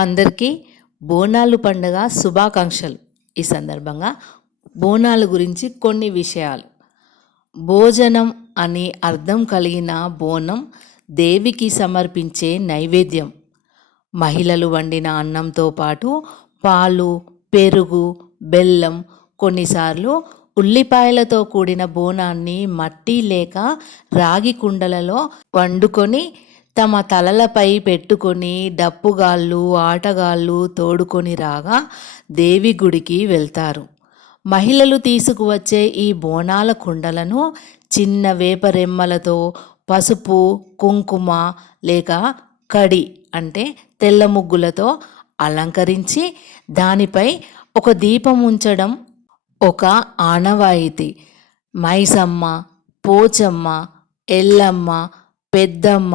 అందరికీ బోనాలు పండుగ శుభాకాంక్షలు. ఈ సందర్భంగా బోనాల గురించి కొన్ని విషయాలు. భోజనం అని అర్థం కలిగిన బోనం దేవికి సమర్పించే నైవేద్యం. మహిళలు వండిన అన్నంతో పాటు పాలు పెరుగు బెల్లం కొన్నిసార్లు ఉల్లిపాయలతో కూడిన బోనాన్ని మట్టి లేక రాగి కుండలలో వండుకొని తమ తలలపై పెట్టుకొని డప్పుగాళ్ళు ఆటగాళ్ళు తోడుకొని రాగా దేవి గుడికి వెళ్తారు. మహిళలు తీసుకువచ్చే ఈ బోనాల కుండలను చిన్న వేపరెమ్మలతో పసుపు కుంకుమ లేక కడి అంటే తెల్ల ముగ్గులతో అలంకరించి దానిపై ఒక దీపం ఉంచడం ఒక ఆనవాయితీ. మైసమ్మ పోచమ్మ ఎల్లమ్మ పెద్దమ్మ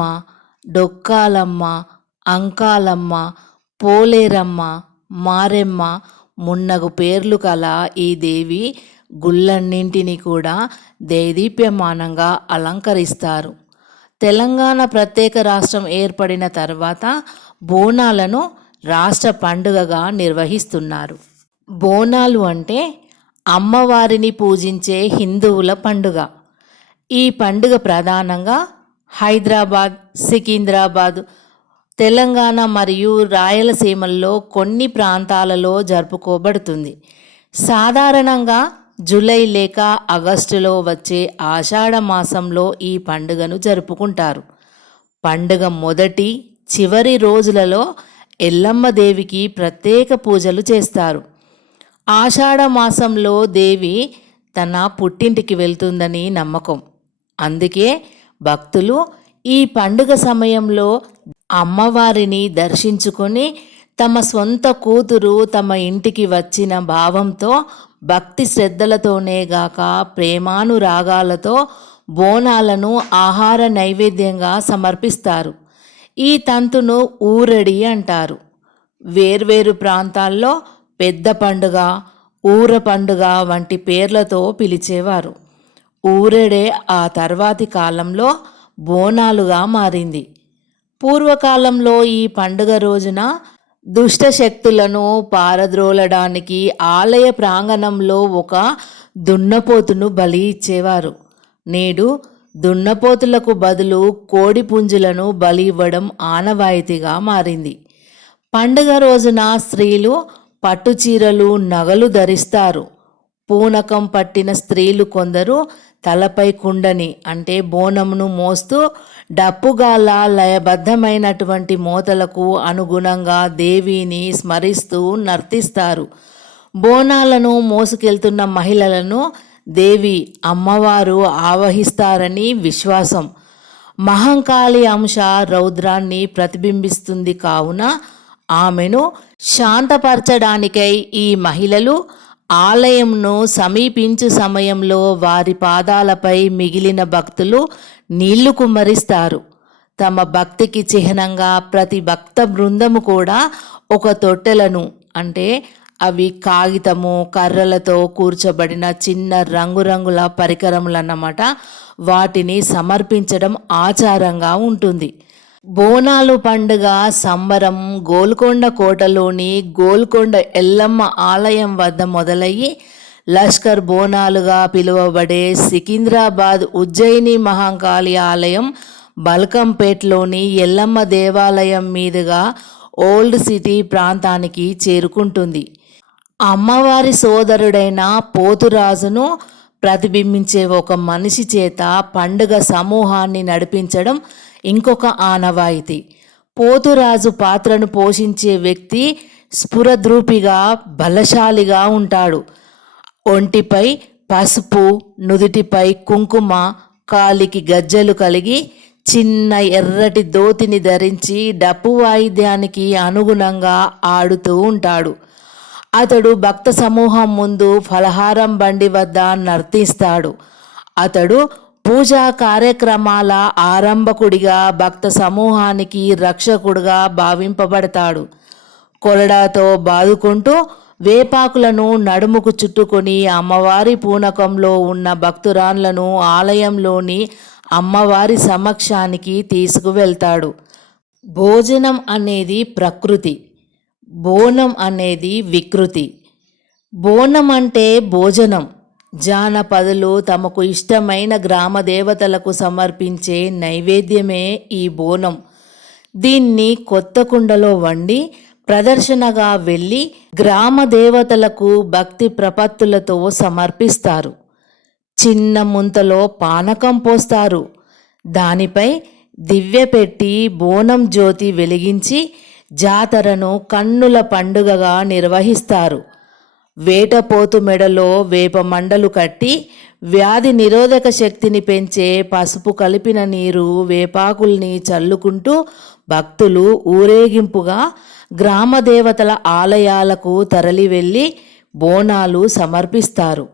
డొక్కాలమ్మ అంకాలమ్మ పోలేరమ్మ మారెమ్మ మున్నగు పేర్లు కల ఈ దేవి గుళ్ళన్నింటినీ కూడా దేదీప్యమానంగా అలంకరిస్తారు. తెలంగాణ ప్రత్యేక రాష్ట్రం ఏర్పడిన తర్వాత బోనాలను రాష్ట్ర పండుగగా నిర్వహిస్తున్నారు. బోనాలు అంటే అమ్మవారిని పూజించే హిందువుల పండుగ. ఈ పండుగ ప్రధానంగా హైదరాబాద్ సికింద్రాబాద్ తెలంగాణ మరియు రాయలసీమల్లో కొన్ని ప్రాంతాలలో జరుపుకోబడుతుంది. సాధారణంగా జూలై లేక ఆగస్టులో వచ్చే ఆషాఢ మాసంలో ఈ పండుగను జరుపుకుంటారు. పండుగ మొదటి చివరి రోజులలో ఎల్లమ్మ దేవికి ప్రత్యేక పూజలు చేస్తారు. ఆషాఢ మాసంలో దేవి తన పుట్టింటికి వెళ్తుందని నమ్మకం. అందుకే భక్తులు ఈ పండుగ సమయంలో అమ్మవారిని దర్శించుకొని తమ సొంత కూతురు తమ ఇంటికి వచ్చిన భావంతో భక్తి శ్రద్ధలతోనే గాక ప్రేమానురాగాలతో బోనాలను ఆహార నైవేద్యంగా సమర్పిస్తారు. ఈ తంతును ఊరడి అంటారు. వేర్వేరు ప్రాంతాల్లో పెద్ద పండుగ ఊర పండుగ వంటి పేర్లతో పిలిచేవారు. ఊరడే ఆ తర్వాతి కాలంలో బోనాలుగా మారింది. పూర్వకాలంలో ఈ పండుగ రోజున దుష్ట శక్తులను పారద్రోలడానికి ఆలయ ప్రాంగణంలో ఒక దున్నపోతును బలి ఇచ్చేవారు. నేడు దున్నపోతులకు బదులు కోడి పుంజులను బలి ఇవ్వడం ఆనవాయితీగా మారింది. పండుగ రోజున స్త్రీలు పట్టుచీరలు నగలు ధరిస్తారు. పూనకం పట్టిన స్త్రీలు కొందరు తలపై కుండని అంటే బోనమును మోస్తూ డప్పుగాల లయబద్ధమైనటువంటి మోతలకు అనుగుణంగా దేవిని స్మరిస్తూ నర్తిస్తారు. బోనాలను మోసుకెళ్తున్న మహిళలను దేవి అమ్మవారు ఆవహిస్తారని విశ్వాసం. మహంకాళి అంశ రౌద్రాన్ని ప్రతిబింబిస్తుంది కావున ఆమెను శాంతపరచడానికై ఈ మహిళలు ఆలయంను సమీపించు సమయంలో వారి పాదాలపై మిగిలిన భక్తులు నీళ్ళు కుమ్మరిస్తారు. తమ భక్తికి చిహ్నంగా ప్రతి భక్త బృందము కూడా ఒక తొట్టెలను అంటే అవి కాగితము కర్రలతో కూర్చబడిన చిన్న రంగురంగుల పరికరములు అన్నమాట వాటిని సమర్పించడం ఆచారంగా ఉంటుంది. బోనాలు పండుగ సంబరం గోల్కొండ కోటలోని గోల్కొండ ఎల్లమ్మ ఆలయం వద్ద మొదలయ్యి లష్కర్ బోనాలుగా పిలువబడే సికింద్రాబాద్ ఉజ్జయిని మహంకాళి ఆలయం బల్కంపేట్లోని ఎల్లమ్మ దేవాలయం మీదుగా ఓల్డ్ సిటీ ప్రాంతానికి చేరుకుంటుంది. అమ్మవారి సోదరుడైన పోతురాజును ప్రతిబింబించే ఒక మనిషి చేత పండుగ సమూహాన్ని నడిపించడం ఇంకొక ఆనవాయితీ పోతురాజు పాత్రను పోషించే వ్యక్తి స్ఫురద్రూపిగా బలశాలిగా ఉంటాడు. ఒంటిపై పసుపు నుదుటిపై కుంకుమ కాలికి గజ్జలు కలిగి చిన్న ఎర్రటి దోతిని ధరించి డప్పు వాయిద్యానికి అనుగుణంగా ఆడుతూ ఉంటాడు. అతడు భక్త సమూహం ముందు ఫలహారం బండి వద్ద నర్తిస్తాడు. అతడు పూజా కార్యక్రమాల ఆరంభకుడిగా భక్త సమూహానికి రక్షకుడుగా భావింపబడతాడు. కొరడాతో బాదుకుంటూ వేపాకులను నడుముకు చుట్టుకొని అమ్మవారి పూనకంలో ఉన్న భక్తురాన్లను ఆలయంలోని అమ్మవారి సమక్షానికి తీసుకువెళ్తాడు. భోజనం అనేది ప్రకృతి బోనం అనేది వికృతి. బోనం అంటే భోజనం. జానపదులు తమకు ఇష్టమైన గ్రామ దేవతలకు సమర్పించే నైవేద్యమే ఈ బోనం. దీన్ని కొత్త కుండలో వండి ప్రదర్శనగా వెళ్ళి గ్రామ దేవతలకు భక్తి ప్రపత్తులతో సమర్పిస్తారు. చిన్న ముంతలో పానకం పోస్తారు. దానిపై దివ్య పెట్టి బోనం జ్యోతి వెలిగించి జాతరను కన్నుల పండుగగా నిర్వహిస్తారు. వేటపోతు మెడలో వేప మండలు కట్టి వ్యాధి నిరోధక శక్తిని పెంచే పసుపు కలిపిన నీరు వేపాకుల్ని చల్లుకుంటూ భక్తులు ఊరేగింపుగా గ్రామ దేవతల ఆలయాలకు తరలి వెళ్ళి బోనాలు సమర్పిస్తారు.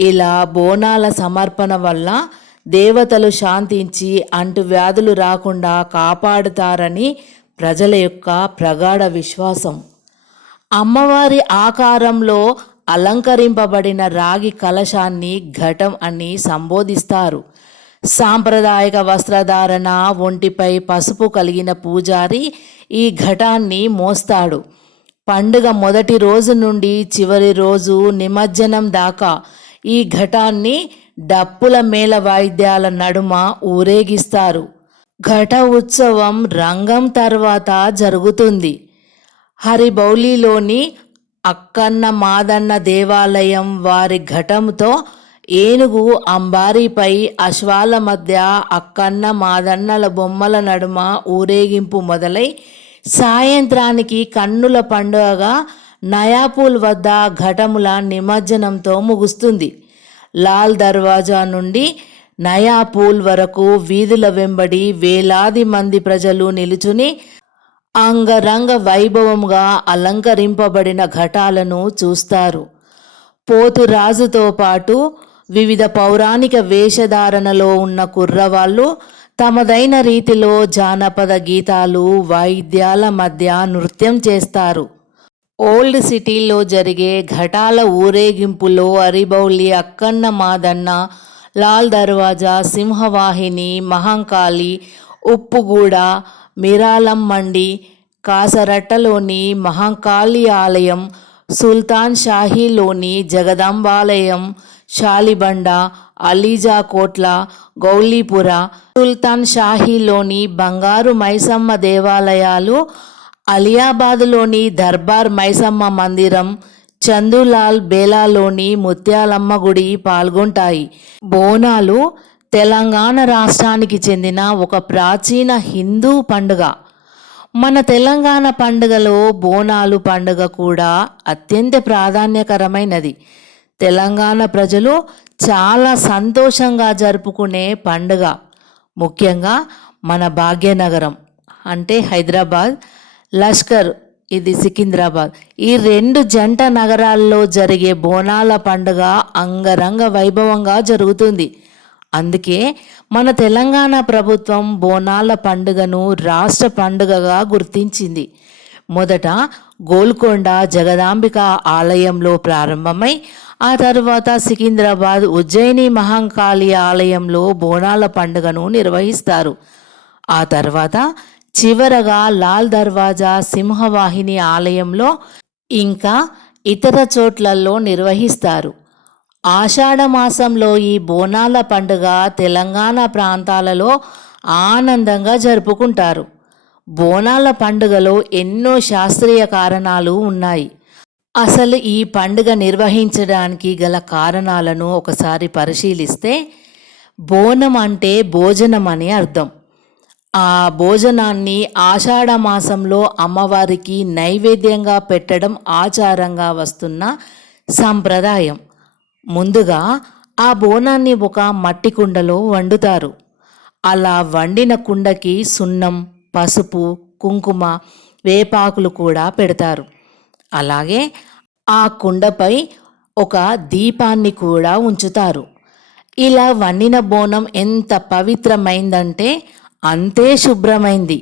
ఇలా బోనాల సమర్పణ వల్ల దేవతలు శాంతించి అంటు వ్యాధులు రాకుండా కాపాడుతారని ప్రజల యొక్క ప్రగాఢ విశ్వాసం. అమ్మవారి ఆకారంలో అలంకరింపబడిన రాగి కలశాన్ని ఘటం అని సంబోధిస్తారు. సాంప్రదాయక వస్త్రధారణ ఒంటిపై పసుపు కలిగిన పూజారి ఈ ఘటాన్ని మోస్తాడు. పండుగ మొదటి రోజు నుండి చివరి రోజు నిమజ్జనం దాకా ఈ ఘటాన్ని డప్పుల మేళ వాయిద్యాల నడుమ ఊరేగిస్తారు. ఘట ఉత్సవం రంగం తర్వాత జరుగుతుంది. హరిబౌలిలోని అక్కన్న మాదన్న దేవాలయం వారి ఘటంతో ఏనుగు అంబారీపై అశ్వాల మధ్య అక్కన్న మాదన్నల బొమ్మల నడుమ ఊరేగింపు మొదలై సాయంత్రానికి కన్నుల పండుగగా నయాపూల్ వద్ద ఘటముల నిమజ్జనంతో ముగుస్తుంది. లాల్ దర్వాజా నుండి నయాపూల్ వరకు వీధుల వెంబడి వేలాది మంది ప్రజలు నిలుచుని అంగరంగ వైభవంగా అలంకరింపబడిన ఘటాలను చూస్తారు. పోతురాజుతో పాటు వివిధ పౌరాణిక వేషధారణలో ఉన్న కుర్రవాళ్ళు తమదైన రీతిలో జానపద గీతాలు వాయిద్యాల మధ్య నృత్యం చేస్తారు. ఓల్డ్ సిటీలో జరిగే ఘటాల ఊరేగింపులో అరిబౌలి అక్కన్న మాదన్న లాల్ దర్వాజా సింహవాహిని మహంకాళి ఉప్పుగూడ మిరాలమ్మండి కాసరట్టలోని మహంకాళి ఆలయం సుల్తాన్ షాహీలోని జగదాంబాలయం షాలిబండ అలీజా కోట్ల గౌలీపుర సుల్తాన్ షాహీలోని బంగారు మైసమ్మ దేవాలయాలు అలియాబాద్లోని దర్బార్ మైసమ్మ మందిరం చందులాల్ బేలాలోని ముత్యాలమ్మ గుడి పాల్గొంటాయి. బోనాలు తెలంగాణ రాష్ట్రానికి చెందిన ఒక ప్రాచీన హిందూ పండుగ. మన తెలంగాణ పండుగలో బోనాలు పండుగ కూడా అత్యంత ప్రాధాన్యకరమైనది. తెలంగాణ ప్రజలు చాలా సంతోషంగా జరుపుకునే పండుగ. ముఖ్యంగా మన భాగ్యనగరం అంటే హైదరాబాద్ లష్కర్ ఇది సికింద్రాబాద్. ఈ రెండు జంట నగరాల్లో జరిగే బోనాల పండుగ అంగరంగ వైభవంగా జరుగుతుంది. అందుకే మన తెలంగాణ ప్రభుత్వం బోనాల పండుగను రాష్ట్ర పండుగగా గుర్తించింది. మొదట గోల్కొండ జగదాంబిక ఆలయంలో ప్రారంభమై ఆ తర్వాత సికింద్రాబాద్ ఉజ్జయిని మహంకాళి ఆలయంలో బోనాల పండుగను నిర్వహిస్తారు. ఆ తర్వాత చివరగా లాల్ దర్వాజా సింహవాహిని ఆలయంలో ఇంకా ఇతర చోట్లలో నిర్వహిస్తారు. ఆషాఢ మాసంలో ఈ బోనాల పండుగ తెలంగాణ ప్రాంతాలలో ఆనందంగా జరుపుకుంటారు. బోనాల పండుగలో ఎన్నో శాస్త్రీయ కారణాలు ఉన్నాయి. అసలు ఈ పండుగ నిర్వహించడానికి గల కారణాలను ఒకసారి పరిశీలిస్తే బోనం అంటే భోజనం అని అర్థం. ఆ భోజనాన్ని ఆషాఢ మాసంలో అమ్మవారికి నైవేద్యంగా పెట్టడం ఆచారంగా వస్తున్న సంప్రదాయం. ముందుగా ఆ బోనాన్ని ఒక మట్టి కుండలో వండుతారు. అలా వండిన కుండకి సున్నం పసుపు కుంకుమ వేపాకులు కూడా పెడతారు. అలాగే ఆ కుండపై ఒక దీపాన్ని కూడా ఉంచుతారు. ఇలా వండిన బోనం ఎంత పవిత్రమైందంటే అంతే శుభ్రమైంది.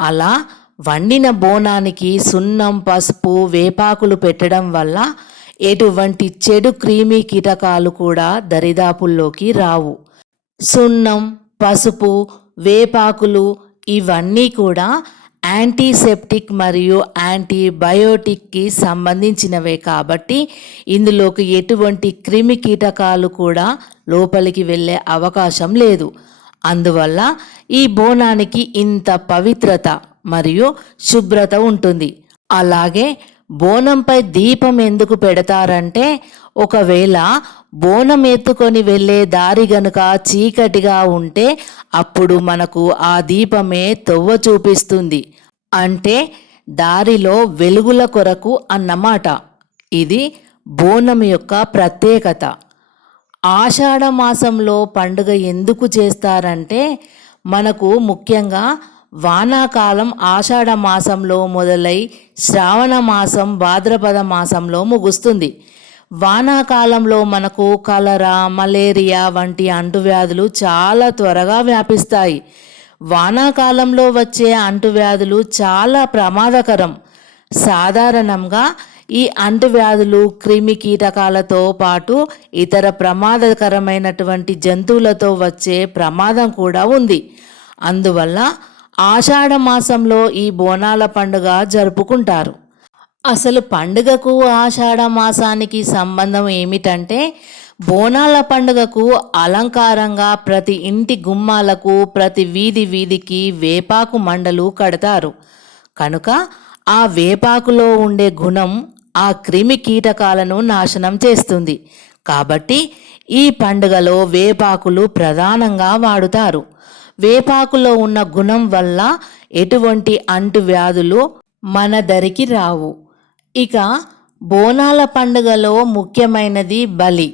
అలా వండిన బోనానికి సున్నం పసుపు వేపాకులు పెట్టడం వల్ల ఎటువంటి చెడు క్రిమి కీటకాలు కూడా దరిదాపుల్లోకి రావు. సున్నం పసుపు వేపాకులు ఇవన్నీ కూడా యాంటీసెప్టిక్ మరియు యాంటీబయోటిక్కి సంబంధించినవే కాబట్టి ఇందులోకి ఎటువంటి క్రిమి కీటకాలు కూడా లోపలికి వెళ్ళే అవకాశం లేదు. అందువల్ల ఈ బోనానికి ఇంత పవిత్రత మరియు శుభ్రత ఉంటుంది. అలాగే బోనంపై దీపం ఎందుకు పెడతారంటే ఒకవేళ బోనం ఎత్తుకొని వెళ్ళే దారి గనుక చీకటిగా ఉంటే అప్పుడు మనకు ఆ దీపమే తొవ్వ చూపిస్తుంది. అంటే దారిలో వెలుగుల కొరకు అన్నమాట. ఇది బోనం యొక్క ప్రత్యేకత. ఆషాఢ మాసంలో పండుగ ఎందుకు చేస్తారంటే మనకు ముఖ్యంగా వానాకాలం ఆషాఢ మాసంలో మొదలై శ్రావణ మాసం భాద్రపద మాసంలో ముగుస్తుంది. వానాకాలంలో మనకు కలరా మలేరియా వంటి అంటువ్యాధులు చాలా త్వరగా వ్యాపిస్తాయి. వానాకాలంలో వచ్చే అంటువ్యాధులు చాలా ప్రమాదకరం. సాధారణంగా ఈ అంటువ్యాధులు క్రిమి కీటకాలతో పాటు ఇతర ప్రమాదకరమైనటువంటి జంతువులతో వచ్చే ప్రమాదం కూడా ఉంది. అందువల్ల ఆషాఢ మాసంలో ఈ బోనాల పండుగ జరుపుకుంటారు. అసలు పండుగకు ఆషాఢ మాసానికి సంబంధం ఏమిటంటే బోనాల పండుగకు అలంకారంగా ప్రతి ఇంటి గుమ్మాలకు ప్రతి వీధి వీధికి వేపాకు మండలు కడతారు. కనుక ఆ వేపాకులో ఉండే గుణం ఆ క్రిమి కీటకాలను నాశనం చేస్తుంది. కాబట్టి ఈ పండుగలో వేపాకులు ప్రధానంగా వాడుతారు. వేపాకులో ఉన్న గుణం వల్ల ఎటువంటి అంటువ్యాధులు మన దరికి రావు. ఇక బోనాల పండుగలో ముఖ్యమైనది బలి.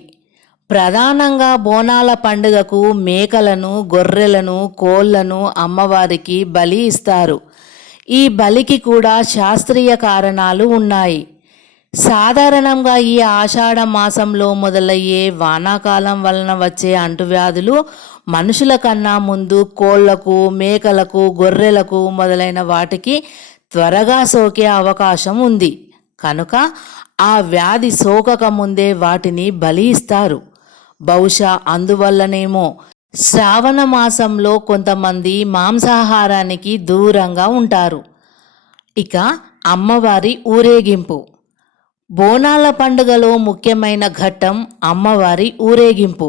ప్రధానంగా బోనాల పండుగకు మేకలను గొర్రెలను కోళ్ళను అమ్మవారికి బలి ఇస్తారు. ఈ బలికి కూడా శాస్త్రీయ కారణాలు ఉన్నాయి. సాధారణంగా ఈ ఆషాఢ మాసంలో మొదలయ్యే వానాకాలం వలన వచ్చే అంటువ్యాధులు మనుషుల కన్నా ముందు కోళ్ళకు మేకలకు గొర్రెలకు మొదలైన వాటికి త్వరగా సోకే అవకాశం ఉంది. కనుక ఆ వ్యాధి సోకక ముందే వాటిని బలి ఇస్తారు బహుశా అందువల్లనేమో శ్రావణ మాసంలో కొంతమంది మాంసాహారానికి దూరంగా ఉంటారు. ఇక అమ్మవారి ఊరేగింపు. బోనాల పండుగలో ముఖ్యమైన ఘట్టం అమ్మవారి ఊరేగింపు.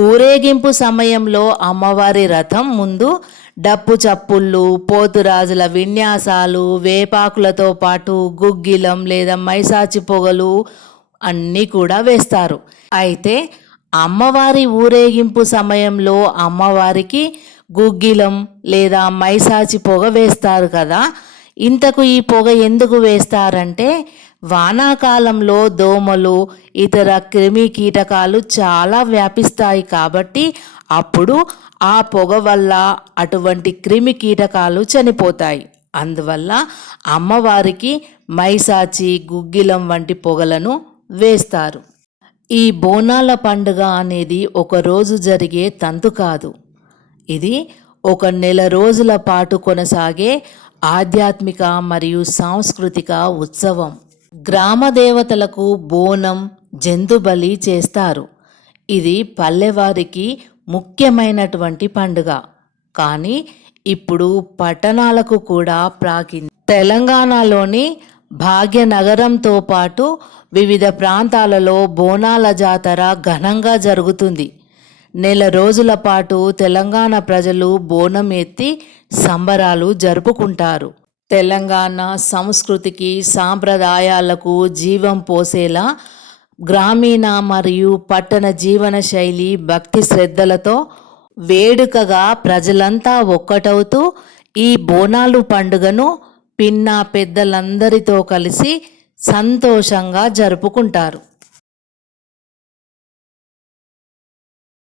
ఊరేగింపు సమయంలో అమ్మవారి రథం ముందు డప్పు చప్పుళ్ళు పోతురాజుల విన్యాసాలు వేపాకులతో పాటు గుగ్గిలం లేదా మైసాచి పొగలు అన్నీ కూడా వేస్తారు. అయితే అమ్మవారి ఊరేగింపు సమయంలో అమ్మవారికి గుగ్గిలం లేదా మైసాచి పొగ వేస్తారు కదా. ఇంతకు ఈ పొగ ఎందుకు వేస్తారంటే వానాకాలంలో దోమలు ఇతర క్రిమి కీటకాలు చాలా వ్యాపిస్తాయి కాబట్టి అప్పుడు ఆ పొగ వల్ల అటువంటి క్రిమి కీటకాలు చనిపోతాయి. అందువల్ల అమ్మవారికి మైసాచి గుగ్గిలం వంటి పొగలను వేస్తారు. ఈ బోనాల పండుగ అనేది ఒకరోజు జరిగే తంతు కాదు. ఇది ఒక నెల రోజుల పాటు కొనసాగే ఆధ్యాత్మిక మరియు సాంస్కృతిక ఉత్సవం. గ్రామ దేవతలకు బోనం జంతుబలి చేస్తారు. ఇది పల్లెవారికి ముఖ్యమైనటువంటి పండుగ. కానీ ఇప్పుడు పట్టణాలకు కూడా ప్రాకింది తెలంగాణలోని భాగ్యనగరంతో పాటు వివిధ ప్రాంతాలలో బోనాల జాతర ఘనంగా జరుగుతుంది. నెల రోజుల పాటు తెలంగాణ ప్రజలు బోనం ఎత్తి సంబరాలు జరుపుకుంటారు. తెలంగాణ సంస్కృతికి సాంప్రదాయాలకు జీవం పోసేలా గ్రామీణ మరియు పట్టణ జీవన శైలి భక్తి శ్రద్ధలతో వేడుకగా ప్రజలంతా ఒక్కటవుతూ ఈ బోనాలు పండుగను పిన్న పెద్దలందరితో కలిసి సంతోషంగా జరుపుకుంటారు.